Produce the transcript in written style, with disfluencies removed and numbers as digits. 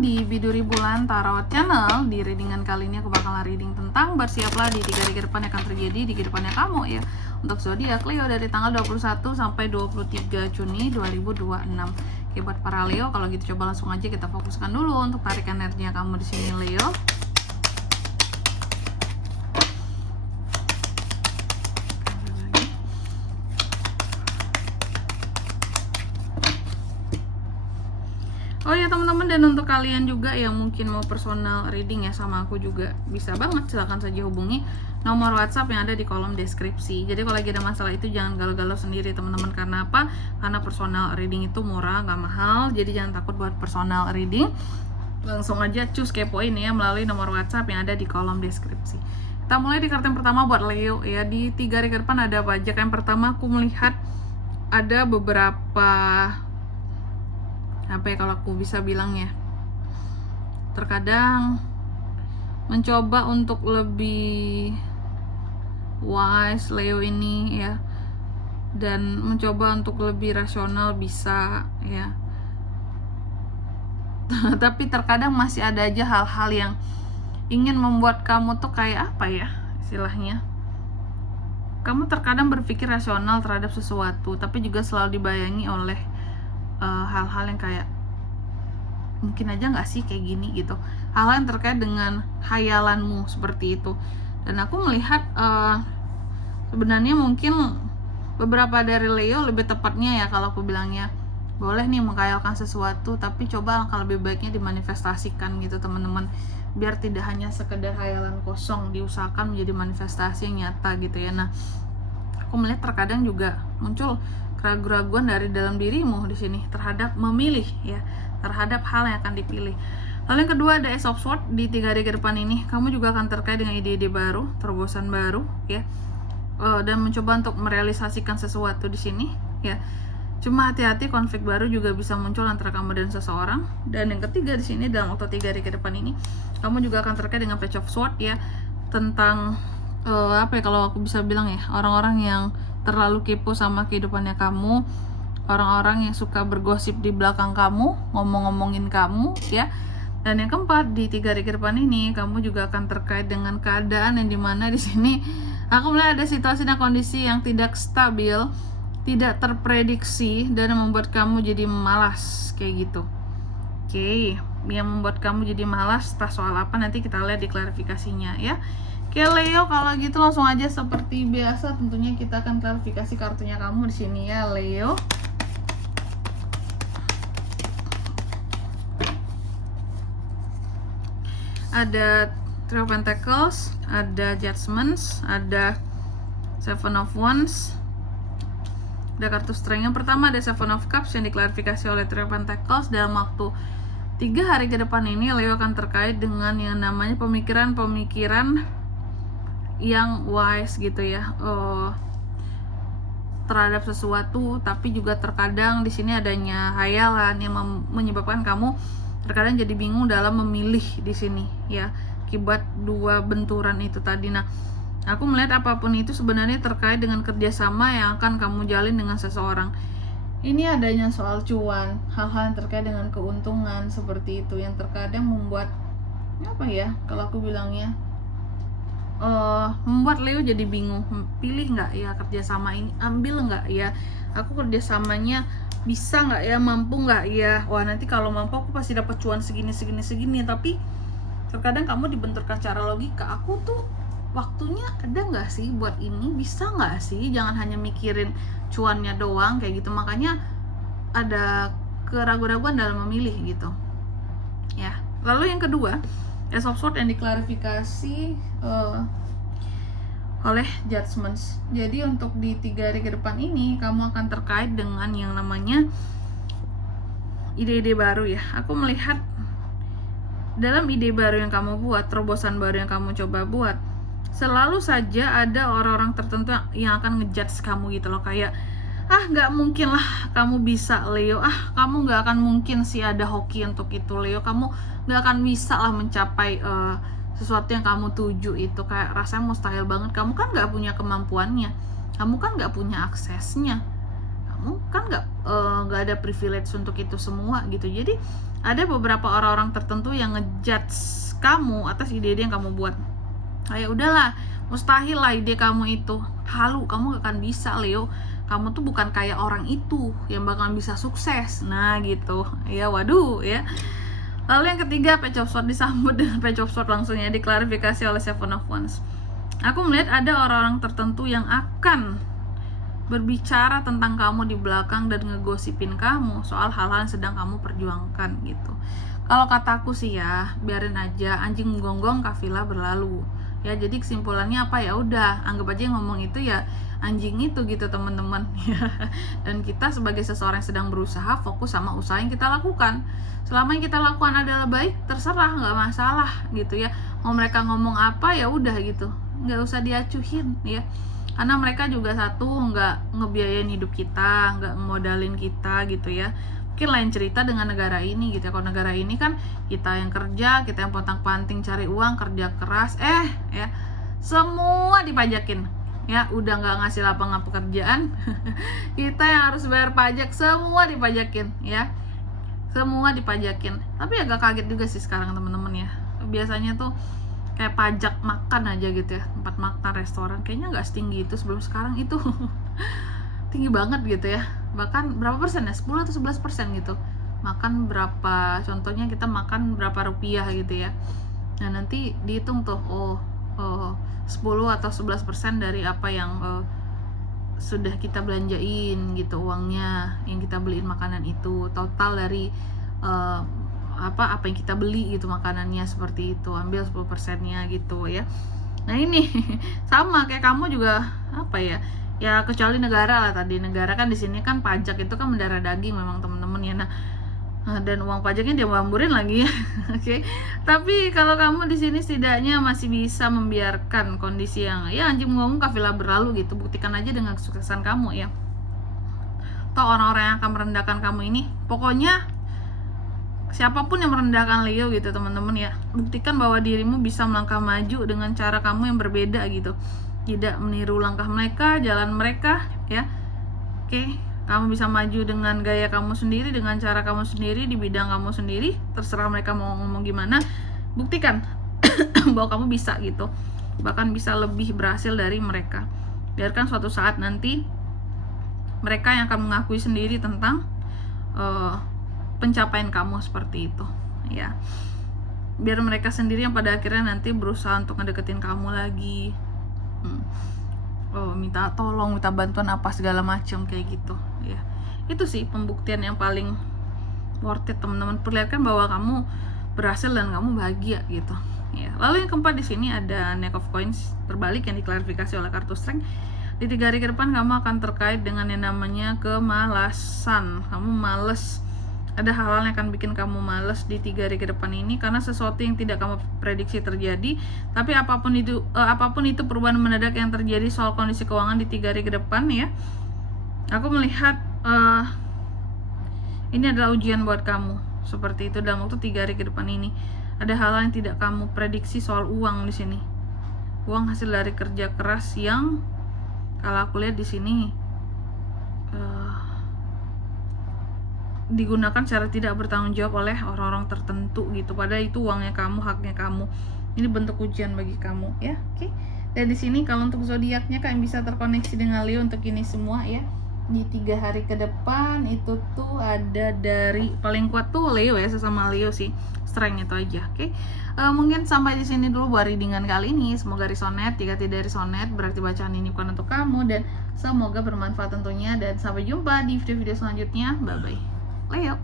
datang di Bidu Bulan Tarot Channel. Di readingan kali ini aku bakalan reading tentang bersiaplah di 3 hari ke depan yang akan terjadi di kehidupannya kamu ya. Untuk zodiak Leo dari tanggal 21 sampai 23 Juni 2026. Oke, buat para Leo, kalau gitu coba langsung aja kita fokuskan dulu untuk tarik energinya kamu di sini Leo. Oh ya teman-teman, dan untuk kalian juga yang mungkin mau personal reading ya sama aku juga bisa banget, silahkan saja hubungi nomor WhatsApp yang ada di kolom deskripsi. Jadi kalau lagi ada masalah itu jangan galau-galau sendiri teman-teman. Karena apa? Karena personal reading itu murah, nggak mahal. Jadi jangan takut buat personal reading. Langsung aja cus kepoin ya melalui nomor WhatsApp yang ada di kolom deskripsi. Kita mulai di kartu yang pertama buat Leo ya. Di 3 hari ke depan ada apa aja? Yang pertama aku melihat ada beberapa apa ya, kalau aku bisa bilang ya, terkadang mencoba untuk lebih wise Leo ini ya, dan mencoba untuk lebih rasional bisa ya. Tapi terkadang masih ada aja hal-hal yang ingin membuat kamu tuh kayak apa ya istilahnya, kamu terkadang berpikir rasional terhadap sesuatu tapi juga selalu dibayangi oleh hal-hal yang kayak mungkin aja nggak sih kayak gini gitu, hal-hal yang terkait dengan khayalanmu seperti itu. Dan aku melihat sebenarnya mungkin beberapa dari Leo, lebih tepatnya ya kalau aku bilangnya, boleh nih menghayalkan sesuatu tapi coba alangkah lebih baiknya dimanifestasikan gitu teman-teman, biar tidak hanya sekedar khayalan kosong, diusahakan menjadi manifestasi yang nyata gitu ya. Nah, aku melihat terkadang juga muncul keraguan-keraguan dari dalam dirimu di sini terhadap memilih ya, terhadap hal yang akan dipilih. Lalu yang kedua ada Ace of Swords. Di 3 hari ke depan ini kamu juga akan terkait dengan ide-ide baru, terobosan baru ya, dan mencoba untuk merealisasikan sesuatu di sini ya. Cuma hati-hati, konflik baru juga bisa muncul antara kamu dan seseorang. Dan yang ketiga di sini dalam waktu 3 hari ke depan ini kamu juga akan terkait dengan Page of Swords ya, tentang apa ya, kalau aku bisa bilang ya, orang-orang yang terlalu kepo sama kehidupannya kamu, orang-orang yang suka bergosip di belakang kamu, ngomong-ngomongin kamu ya. Dan yang keempat di 3 hari ke depan ini kamu juga akan terkait dengan keadaan yang dimana di sini aku melihat ada situasi dan kondisi yang tidak stabil, tidak terprediksi, dan membuat kamu jadi malas kayak gitu. Oke, yang membuat kamu jadi malas entah soal apa, nanti kita lihat di klarifikasinya ya. Oke Leo, kalau gitu langsung aja seperti biasa tentunya kita akan klarifikasi kartunya kamu di sini ya Leo. Ada Three of Pentacles, ada Judgments, ada Seven of Wands, ada kartu Strength. Yang pertama ada Seven of Cups yang diklarifikasi oleh Three of Pentacles. Dalam waktu 3 hari ke depan ini Leo akan terkait dengan yang namanya pemikiran-pemikiran yang wise gitu ya, terhadap sesuatu. Tapi juga terkadang di sini adanya hayalan yang menyebabkan kamu terkadang jadi bingung dalam memilih di sini ya, akibat dua benturan itu tadi. Nah, aku melihat apapun itu sebenarnya terkait dengan kerjasama yang akan kamu jalin dengan seseorang. Ini adanya soal cuan, hal-hal yang terkait dengan keuntungan seperti itu yang terkadang membuat apa ya, kalau aku bilangnya membuat Leo jadi bingung, pilih nggak ya kerjasama ini, ambil nggak ya, aku kerjasamanya bisa nggak ya, mampu nggak ya, wah nanti kalau mampu aku pasti dapat cuan segini. Tapi terkadang kamu dibenturkan secara logika, aku tuh waktunya ada nggak sih buat ini, bisa nggak sih, jangan hanya mikirin cuannya doang kayak gitu. Makanya ada keraguan-raguan dalam memilih gitu ya. Lalu yang kedua Ace of Swords yang diklarifikasi oleh Judgments. Jadi untuk di 3 hari ke depan ini kamu akan terkait dengan yang namanya ide-ide baru ya. Aku melihat dalam ide baru yang kamu buat, terobosan baru yang kamu coba buat, selalu saja ada orang-orang tertentu yang akan ngejudge kamu gitu loh, kayak nggak mungkin lah kamu bisa Leo, kamu nggak akan mungkin sih ada hoki untuk itu Leo, kamu nggak akan bisa lah mencapai sesuatu yang kamu tuju itu, kayak rasanya mustahil banget, kamu kan nggak punya kemampuannya, kamu kan nggak punya aksesnya, kamu kan nggak ada privilege untuk itu semua gitu. Jadi ada beberapa orang-orang tertentu yang ngejudge kamu atas ide-ide yang kamu buat. Kayak udahlah, mustahil lah ide kamu itu halu, kamu gak akan bisa Leo, kamu tuh bukan kayak orang itu yang bakalan bisa sukses. Nah gitu ya, waduh ya. Lalu yang ketiga, Page of Swords disambut dengan Page of Swords langsung ya, diklarifikasi oleh Seven of Wands. Aku melihat ada orang-orang tertentu yang akan berbicara tentang kamu di belakang dan ngegosipin kamu soal hal-hal yang sedang kamu perjuangkan gitu. Kalau kataku sih ya, biarin aja, anjing menggonggong kafilah berlalu. Ya, jadi kesimpulannya apa, ya udah, anggap aja yang ngomong itu ya anjing itu gitu teman-teman. Dan kita sebagai seseorang yang sedang berusaha, fokus sama usaha yang kita lakukan. Selama yang kita lakukan adalah baik, terserah, nggak masalah gitu ya. Mau mereka ngomong apa ya udah gitu, nggak usah diacuhin ya. Karena mereka juga satu nggak ngebiayain hidup kita, nggak ngemodalin kita gitu ya. Mungkin lain cerita dengan negara ini gitu ya. Kalau negara ini kan kita yang kerja, kita yang pontang-panting cari uang, kerja keras, ya semua dipajakin ya, udah nggak ngasih lapangan pekerjaan. Kita yang harus bayar pajak, semua dipajakin ya, semua dipajakin. Tapi agak kaget juga sih sekarang teman-teman ya. Biasanya tuh kayak pajak makan aja gitu ya, tempat makan, restoran, kayaknya nggak setinggi itu sebelum sekarang itu. Tinggi banget gitu ya. Bahkan berapa persen ya, 10 atau 11% gitu. Makan berapa, contohnya kita makan berapa rupiah gitu ya. Nah nanti dihitung tuh, 10 atau 11% dari apa yang sudah kita belanjain gitu, uangnya yang kita beliin makanan itu, total dari apa yang kita beli gitu makanannya, seperti itu, ambil 10%-nya gitu ya. Nah ini sama kayak kamu juga apa ya, kecuali negara lah, tadi negara kan di sini kan pajak itu kan mendarah daging memang teman-teman ya. Nah dan uang pajaknya dia mamburin lagi ya. Oke. Tapi kalau kamu di sini setidaknya masih bisa membiarkan kondisi yang ya anjing ngomong kafilah berlalu gitu, buktikan aja dengan kesuksesan kamu ya. Toh orang-orang yang akan merendahkan kamu ini, pokoknya siapapun yang merendahkan Leo gitu teman-teman ya, buktikan bahwa dirimu bisa melangkah maju dengan cara kamu yang berbeda gitu, tidak meniru langkah mereka, jalan mereka ya. Oke, kamu bisa maju dengan gaya kamu sendiri, dengan cara kamu sendiri, di bidang kamu sendiri, terserah mereka mau ngomong gimana, buktikan bahwa kamu bisa gitu, bahkan bisa lebih berhasil dari mereka. Biarkan suatu saat nanti mereka yang akan mengakui sendiri tentang pencapaian kamu seperti itu ya. Biar mereka sendiri yang pada akhirnya nanti berusaha untuk ngedeketin kamu lagi, minta tolong, minta bantuan apa segala macam kayak gitu ya. Itu sih pembuktian yang paling worth it teman-teman, perlihatkan bahwa kamu berhasil dan kamu bahagia gitu ya. Lalu yang keempat di sini ada Knight of Coins terbalik yang diklarifikasi oleh kartu Strength. Di 3 hari ke depan kamu akan terkait dengan yang namanya kemalasan. Kamu males, ada hal-hal yang akan bikin kamu males di 3 hari ke depan ini karena sesuatu yang tidak kamu prediksi terjadi. Tapi apapun itu perubahan mendadak yang terjadi soal kondisi keuangan di 3 hari ke depan ya, aku melihat ini adalah ujian buat kamu. Seperti itu, dalam waktu 3 hari ke depan ini ada hal-hal yang tidak kamu prediksi soal uang di sini. Uang hasil dari kerja keras yang kalau aku lihat di sini digunakan secara tidak bertanggung jawab oleh orang-orang tertentu gitu, padahal itu uangnya kamu, haknya kamu. Ini bentuk ujian bagi kamu ya. Oke. Dan di sini kalau untuk zodiaknya kalian bisa terkoneksi dengan Leo untuk ini semua ya. Di 3 hari ke depan itu tuh ada dari paling kuat tuh Leo ya, sesama Leo sih, strength itu aja. Oke. Mungkin sampai di sini dulu buat readingan kali ini. Semoga resonate. Jika tidak resonate berarti bacaan ini bukan untuk kamu, dan semoga bermanfaat tentunya, dan sampai jumpa di video-video selanjutnya. Bye bye Leo.